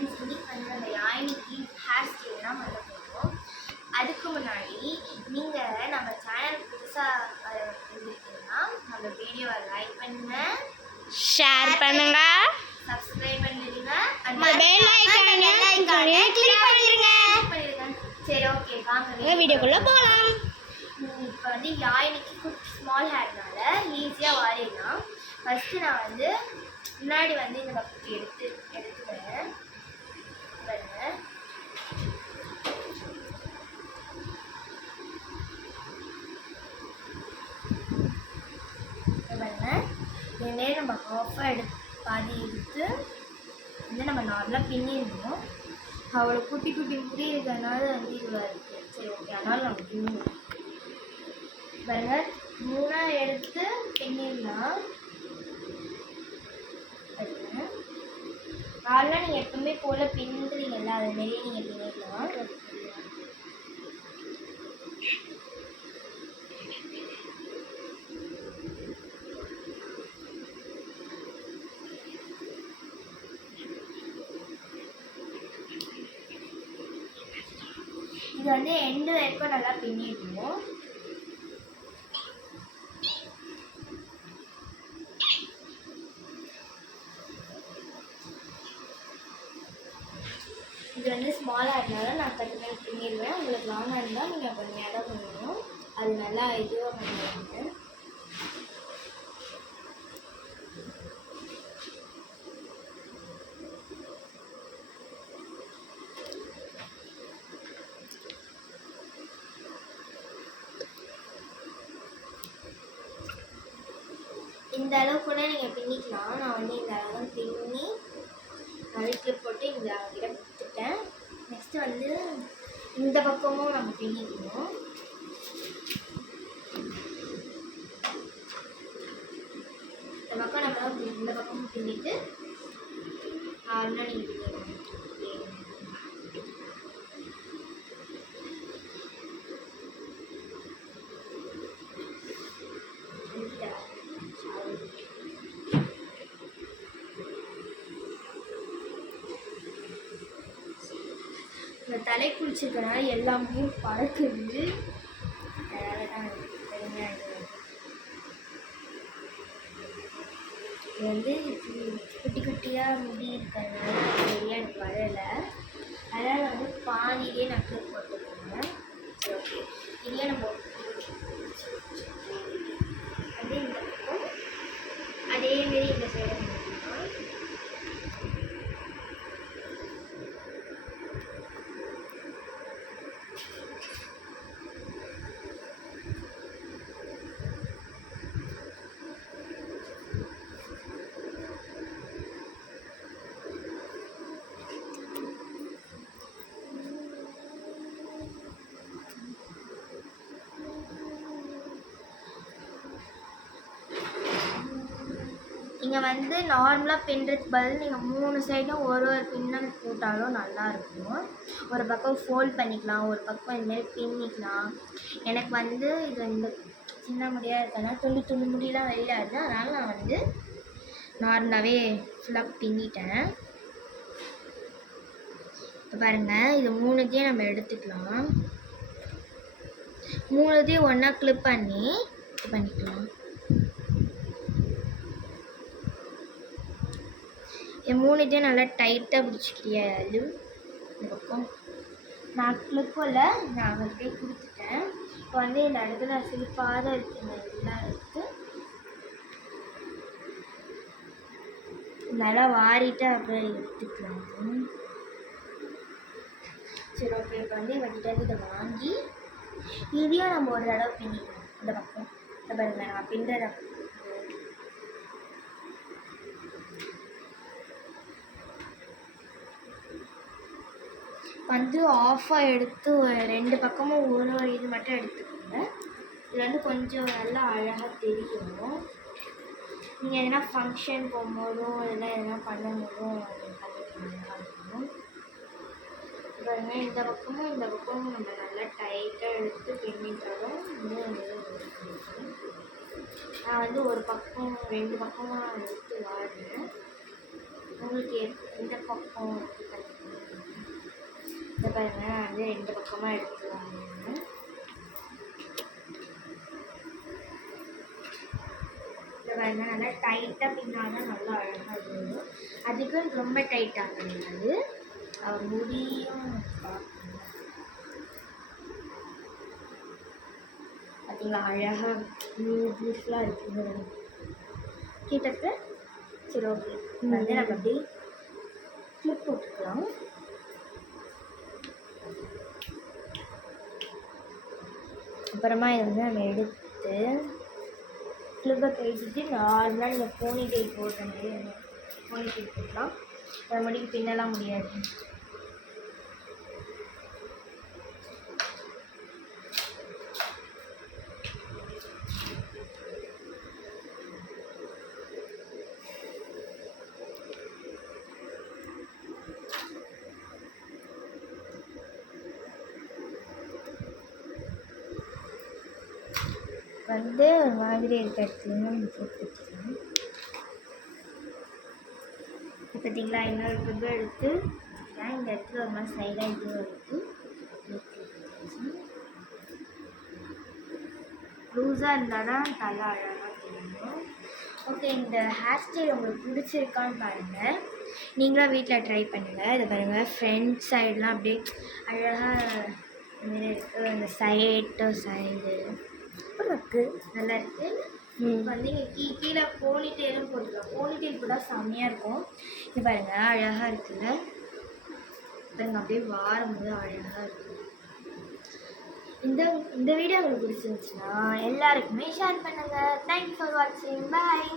Friends, இன்னைக்கு வந்து நம்ம யாழினிக்கு ஹேர் ஸ்டைல் தான் பண்ண போகிறோம். அதுக்கு முன்னாடி நீங்கள் நம்ம சேனல் புதுசாக இருந்துருக்கீங்கன்னா நம்ம வீடியோவை லைக் பண்ணுங்க, ஷேர் பண்ணுங்க, சப்ஸ்கிரைப் பண்ணிடுங்க, பெல் ஐகானை கிளிக் பண்ணிடுங்க. சரி, ஓகே, வாங்க வீடியோக்குள்ள போகலாம். இப்போ வந்து யாழினிக்கு ஸ்மால் ஹேர்னால ஈஸியாக வாரிடலாம். ஃபஸ்ட்டு நான் வந்து முன்னாடி வந்து இந்த பக்கத்துக்கு எடுத்துக்கிறேன் பாருங்க. பாருங்க, இதே நம்ம ஆஃபாக பாதி எடுத்து வந்து நம்ம நார்மலாக பின்னிடணும். அவ்வளோ குட்டி குட்டி முடி இருக்கிறதுனால வந்து இதுவாக இருக்குது. சரி, ஓகே, அதனால நம்ம பின்னிடணும். பாருங்க, 3 எடுத்து பின்னிடலாம். நார்மலாக நீங்கள் எப்பவுமே போல் பின்னுறீங்கல்ல, அது மாரியே நீங்கள் பின்னிடலாம். இது வந்து எண்டு வரைக்கும் நல்லா பின்னிடணும். இது வந்து ஸ்மாலாக இருந்தாலும் நான் கட்டுமே பின்னிடுவேன். உங்களுக்கு லாங்காக இருந்தால் நீங்கள் பொறுமையாக தான் பண்ணணும். அது நல்லா இதுவாக பண்ணுவாங்க. இந்த அளவு கூட நீங்கள் பின்னிக்கலாம். நான் வந்து இந்த அளவு பின்னி கிளிப் போட்டு இந்த கிட்ட கொடுத்துட்டேன். நெக்ஸ்ட்டு வந்து இந்த பக்கமும் நம்ம பின்னிக்கணும். இந்த பக்கம் நம்ம இந்த பக்கமும் பின்னிட்டு நார்மலாக நீங்கள் பின்னிக்கணும். இந்த தலை குளிச்சிருக்கனால எல்லாமே பறக்குது. அதனால தான் பெருமையாக இருக்குது. இது வந்து குட்டி குட்டியாக முடி இருக்கிறதுனால சரியாக எனக்கு வரலை. அதனால் வந்து பாதியிலே நான் கிளிப் போட்டுக்கோங்க. சரி, ஓகே, இதே நம்ம அதே இந்த பக்கம் அதேமாரி இந்த சைடு பண்ணிக்கலாம். நீங்கள் வந்து நார்மலாக பின்னுறதுக்கு பதில் நீங்கள் 3 சைடும் ஒரு பின்னல் போட்டாலும் நல்லாயிருக்கும். ஒரு பக்கம் ஃபோல்ட் பண்ணிக்கலாம், ஒரு பக்கம் இதுமாரி பின்னிக்கலாம். எனக்கு வந்து இது இந்த சின்ன முடியாக இருக்கிறதுனால துண்டு முடியெலாம் வெளியாகுது. அதனால் நான் வந்து நார்மலாகவே ஃபுல்லாக பின்னிட்டேன். இப்போ பாருங்கள், இது 3த்தையும் நம்ம எடுத்துக்கலாம். 3த்தையும் ஒன்றா கிளிப் பண்ணி பண்ணிக்கலாம். என் 3த்தையும் நல்லா டைட்டாக பிடிச்சிக்கிறியா? இந்த பக்கம் நான் கிளிப்பில் நான் அவங்கள்ட்டே கொடுத்துட்டேன். இப்போ வந்து இந்த இடத்துல சிலிப்பாக இருக்குங்க எல்லாம் எடுத்து நல்லா வாரிட்டு அப்புறம் எடுத்துக்கலாம். சரி, ஓகே, இப்போ வந்து எங்கள்கிட்ட இதை வாங்கி இதையும் நம்ம ஒரு தடவை பின்னிக்கலாம். இந்த பக்கம் இந்த பாருங்க, நான் பின்னுற வந்து ஆஃபாக எடுத்து 2 பக்கமும் ஒரு இது மட்டும் எடுத்துக்கோங்க. இது வந்து கொஞ்சம் நல்லா அழகாக தெரியும். நீங்கள் எதனா ஃபங்க்ஷன் போகும்போதும் இதெல்லாம் எதனா பண்ணும்போதும் பண்ணிக்கணும். பாருங்க, இந்த பக்கமும் நம்ம நல்லா டைட்டாக எடுத்து பின்னிட்டாலும் இன்னும் நான் வந்து ஒரு பக்கம் 2 பக்கமாக எடுத்து வாடுறேன். உங்களுக்கு எந்த பக்கம் இதை பாருங்க நான் வந்து 2 பக்கமாக எடுத்துருவாங்க. இதை பாருங்க நல்லா டைட்டாக பின்னால்தான் நல்லா அழகாக இருக்கும். அதுக்கு ரொம்ப டைட்டாக கிடையாது. முடியும் பார்த்தீங்களா அழகாக பியூட்டிஃபுல்லாக இருக்குது கிட்டத்தட்ட. சரி ஓகே வந்து நம்ம அப்படி கிளிப் போட்டுக்கலாம். அப்புறமா இதை வந்து நம்ம எடுத்து கிளிப்பை கழிச்சிட்டு நார்மலாக நீங்கள் போனி டைப் போடுற மாதிரி போனி டைப் போடலாம். அது முடிக்கு பின்னலாம் முடியாது. வந்து ஒரு மாதிரி இருக்க இடத்துலையும் போட்டுக்கலாம். பார்த்தீங்களா இன்னொரு கிளிப்பை எடுத்து இந்த இடத்துல ஒரு மாதிரி சைடாக இதுவும் எடுத்து லூஸாக இருந்தால் தான் தலை அழகாக தெரியும். ஓகே இந்த ஹேர் ஸ்டைல் உங்களுக்கு பிடிச்சிருக்கான்னு பாருங்கள். நீங்களும் வீட்டில் ட்ரை பண்ணுங்கள். இதை பாருங்கள் ஃப்ரண்ட் சைடெலாம் அப்படியே அழகாக இதுமாரி இருக்குது. அந்த சைடு இருக்குது நல்லா இருக்குது. இப்போ வந்து நீங்கள் கீழே போனிடெயிலும் போட்டுக்கலாம். போனிடெயில் கூட செம்மையாக இருக்கும். இது பாருங்கள் அழகாக இருக்குல்ல. பாருங்கள் அப்படியே வாரும்போது அழகாக இருக்கும். இந்த வீடியோ உங்களுக்கு பிடிச்சிருந்துச்சுன்னா எல்லாருக்குமே ஷேர் பண்ணுங்கள். தேங்க்யூ ஃபார் வாட்சிங். பாய்.